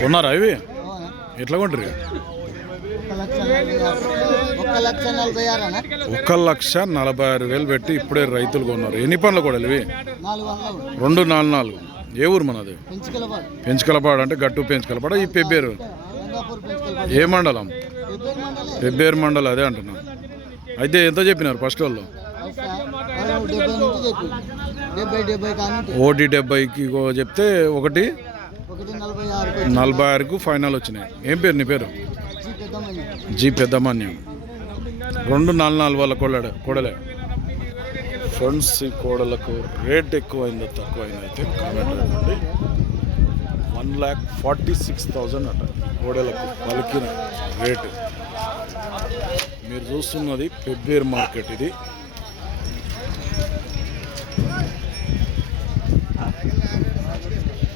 కొన్నారా ఇవి? ఎట్లా కొంటారు? 1,46,000 పెట్టి ఇప్పుడే రైతులు కొన్నారు. ఎన్ని పనులు కూడా ఇవి? 244. ఏ ఊరు మనది? పెంచుకలపాడు. అంటే గట్టు పెంచుకలపాడు. ఈ పెబ్బేరు ఏ మండలం? పెబ్బేరు మండలం. అదే అంటున్నా. అయితే ఎంత చెప్పినారు ఫస్ట్ వాళ్ళు? 1,70కి చెప్తే 1,46కు ఫైనల్ వచ్చినాయి. ఏం పేరు నీ పేరు? జీ పెద్దమన్యం. 244 వాళ్ళ కోడలే. ఫ్రెండ్స్, ఈ కోడలకు రేట్ ఎక్కువైందో తక్కువైందో అయితే కామెంట్ అవ్వండి. 1,46,000 అట కోడలకు పలికిన రేటు. మీరు చూస్తున్నది పెబ్బేరు మార్కెట్. ఇది